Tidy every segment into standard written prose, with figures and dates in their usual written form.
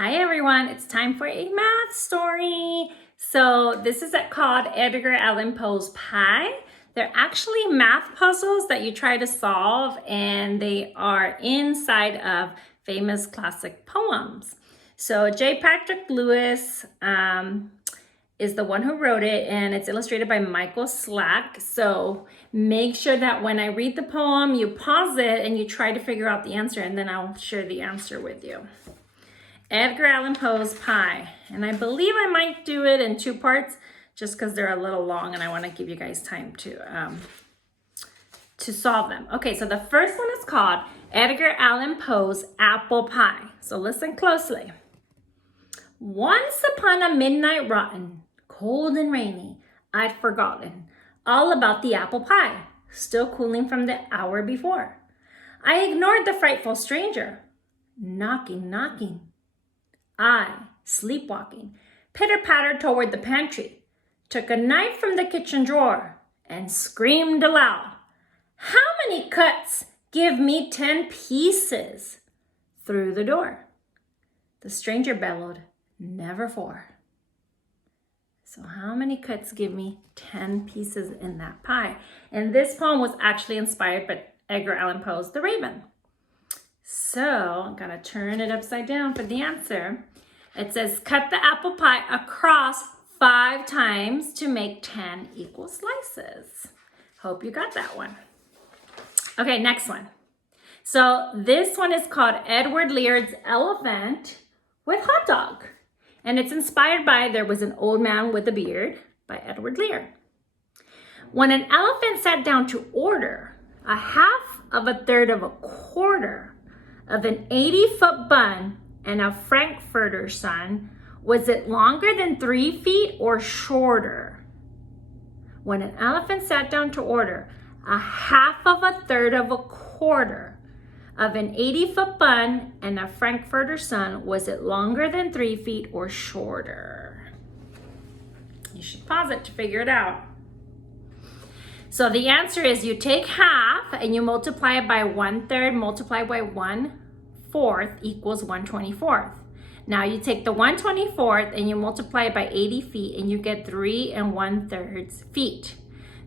Hi everyone, it's time for a math story. So this is called Edgar Allan Poe's Pie. They're actually math puzzles that you try to solve, and they are inside of famous classic poems. So J. Patrick Lewis is the one who wrote it, and it's illustrated by Michael Slack. So make sure that when I read the poem, you pause it and you try to figure out the answer, and then I'll share the answer with you. Edgar Allan Poe's Pie. And I believe I might do it in two parts just because they're a little long and I want to give you guys time to solve them. Okay, so the first one is called Edgar Allan Poe's Apple Pie. So listen closely. Once upon a midnight rotten, cold and rainy, I'd forgotten all about the apple pie, still cooling from the hour before. I ignored the frightful stranger, knocking, knocking. I, sleepwalking, pitter-pattered toward the pantry, took a knife from the kitchen drawer, and screamed aloud, "How many cuts? Give me 10 pieces!" Through the door. The stranger bellowed, "Never 4." So how many cuts give me 10 pieces in that pie? And this poem was actually inspired by Edgar Allan Poe's The Raven. So I'm gonna turn it upside down for the answer. It says, cut the apple pie across 5 times to make 10 equal slices. Hope you got that one. Okay, next one. So this one is called Edward Lear's Elephant with Hot Dog. And it's inspired by There Was an Old Man with a Beard by Edward Lear. When an elephant sat down to order a half of a third of a quarter of an 80-foot bun and a Frankfurter son, was it longer than 3 feet or shorter? When an elephant sat down to order a half of a third of a quarter of an 80-foot bun and a Frankfurter son, was it longer than 3 feet or shorter? You should pause it to figure it out. So the answer is you take half and you multiply it by 1/3 multiplied by 1/4 equals 1/24. Now you take the 1/24 and you multiply it by 80 feet and you get 3 1/3 feet.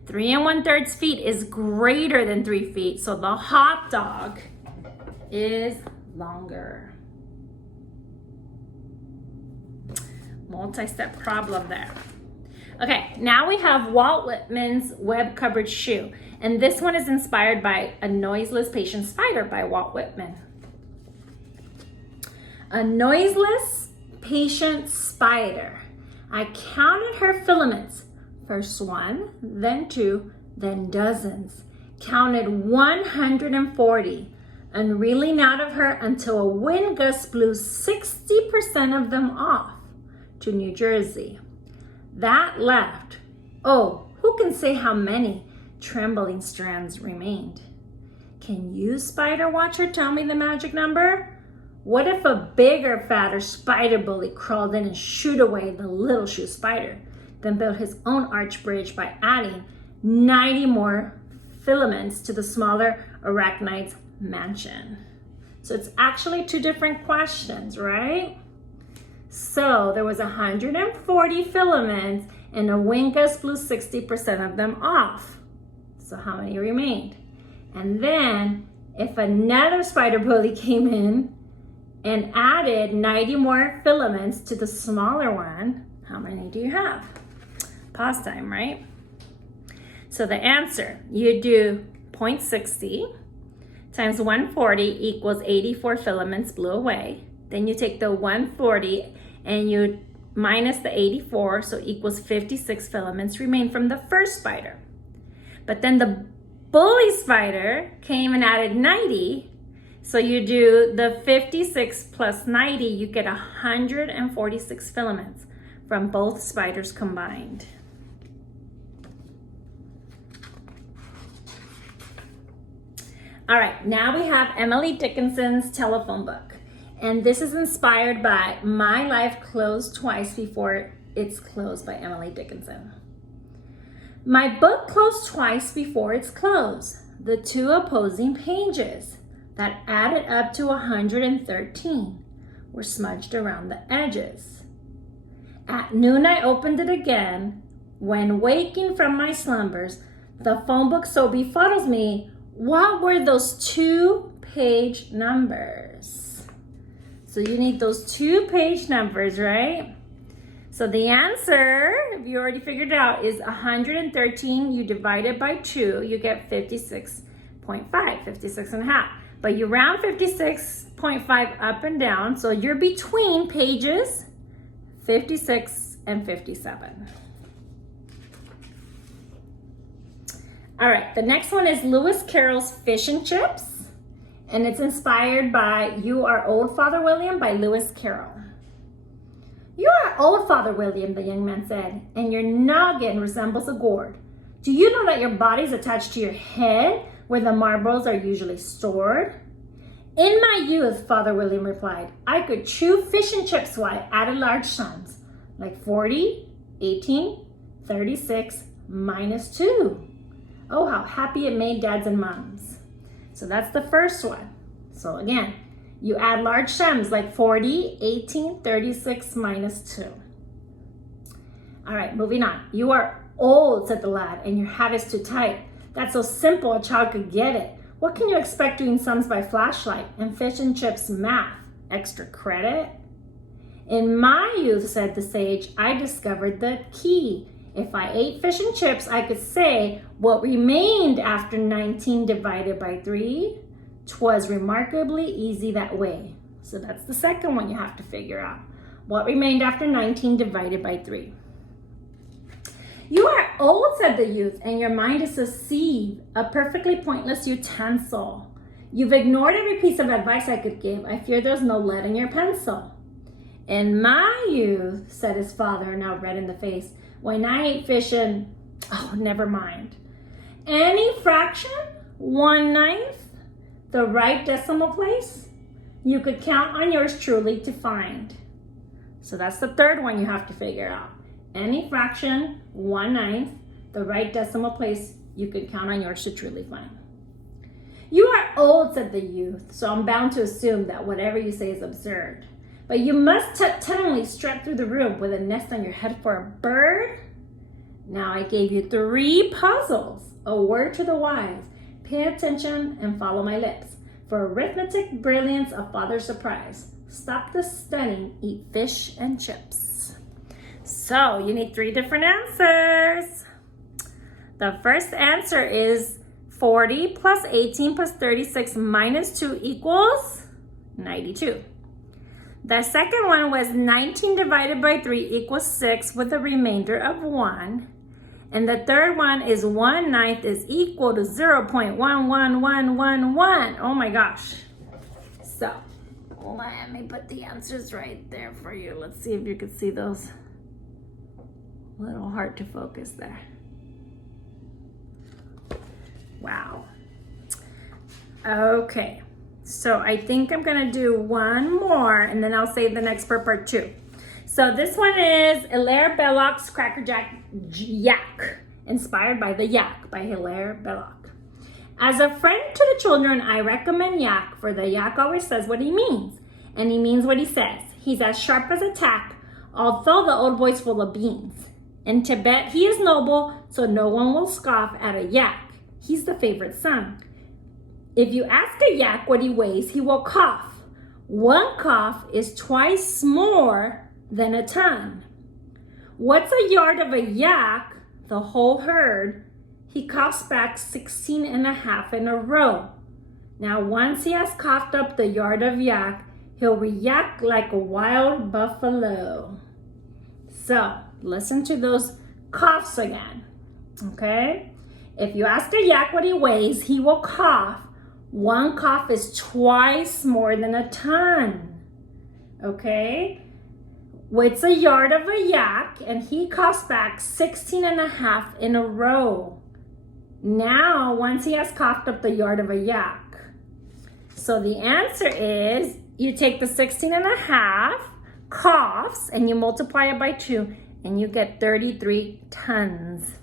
3 1/3 feet is greater than 3 feet, so the hot dog is longer. Multi-step problem there. Okay, now we have Walt Whitman's web-covered shoe. And this one is inspired by A Noiseless Patient Spider by Walt Whitman. A noiseless patient spider. I counted her filaments. First 1, then 2, then dozens. Counted 140. And reeling out of her until a wind gust blew 60% of them off to New Jersey. That left, oh, who can say how many trembling strands remained? Can you, spider watcher, tell me the magic number? What if a bigger, fatter spider bully crawled in and shooed away the little shoe spider, then built his own arch bridge by adding 90 more filaments to the smaller arachnide's mansion? So it's actually 2 different questions, right? So there was 140 filaments and a wind gust blew 60% of them off. So how many remained? And then if another spider bully came in and added 90 more filaments to the smaller one, how many do you have? Pause time, right? So the answer, you do 0.60 times 140 equals 84 filaments blew away. Then you take the 140 and you minus the 84, so equals 56 filaments remain from the first spider. But then the bully spider came and added 90, so you do the 56 plus 90, you get 146 filaments from both spiders combined. All right, now we have Emily Dickinson's telephone book. And this is inspired by My Life Closed Twice Before It's Closed by Emily Dickinson. My book closed twice before its close. The 2 opposing pages that added up to 113 were smudged around the edges. At noon I opened it again. When waking from my slumbers, the phone book so befuddles me. What were those 2-page numbers? So you need those 2-page numbers, right? So the answer, if you already figured it out, is 113. You divide it by 2, you get 56.5, 56 and a half. But you round 56.5 up and down, so you're between pages 56 and 57. All right, the next one is Lewis Carroll's Fish and Chips, and it's inspired by You Are Old, Father William by Lewis Carroll. You are old, Father William, the young man said, and your noggin resembles a gourd. Do you know that your body is attached to your head where the marbles are usually stored? In my youth, Father William replied, I could chew fish and chips while I added large sums, like 40, 18, 36, minus 2. Oh, how happy it made dads and moms. So that's the first one. So again, you add large sums like 40, 18, 36, minus 2. All right, moving on. You are old, said the lad, and your hat is too tight. That's so simple a child could get it. What can you expect doing sums by flashlight and fish and chips math? Extra credit? In my youth, said the sage, I discovered the key. If I ate fish and chips, I could say what remained after 19 divided by 3. 'Twas remarkably easy that way. So that's the second one you have to figure out. What remained after 19 divided by 3? You are old, said the youth, and your mind is a sieve, a perfectly pointless utensil. You've ignored every piece of advice I could give. I fear there's no lead in your pencil. In my youth, said his father, now red in the face, when I ate fish and, oh, never mind. Any fraction, 1/9, the right decimal place, you could count on yours truly to find. So that's the third one you have to figure out. Any fraction, 1/9, the right decimal place, you could count on yours to truly find. You are old, said the youth, so I'm bound to assume that whatever you say is absurd. But you must tenderly strut through the room with a nest on your head for a bird? Now I gave you 3 puzzles. A word to the wise. Pay attention and follow my lips. For arithmetic brilliance, a father's surprise. Stop the studying, eat fish and chips. So you need 3 different answers. The first answer is 40 plus 18 plus 36 minus 2 equals 92. The second one was 19 divided by 3 equals 6 with a remainder of 1. And the third one is 1/9 is equal to 0.11111. Oh my gosh. So let me put the answers right there for you. Let's see if you can see those. A little hard to focus there. Wow. Okay. So I think I'm gonna do one more and then I'll save the next for part 2. So this one is Hilaire Belloc's Cracker Jack Yak, inspired by The Yak by Hilaire Belloc. As a friend to the children, I recommend Yak, for the yak always says what he means, and he means what he says. He's as sharp as a tack, although the old boy's full of beans. In Tibet, he is noble, so no one will scoff at a yak. He's the favorite son. If you ask a yak what he weighs, he will cough. 1 cough is twice more than a ton. What's a yard of a yak? The whole herd. He coughs back 16 and a half in a row. Now, once he has coughed up the yard of yak, he'll react like a wild buffalo. So, listen to those coughs again, okay? If you ask a yak what he weighs, he will cough. 1 cough is twice more than a ton, okay? It's a yard of a yak, and he coughs back 16 and a half in a row. Now, once he has coughed up the yard of a yak. So the answer is, you take the 16 and a half coughs, and you multiply it by 2, and you get 33 tons.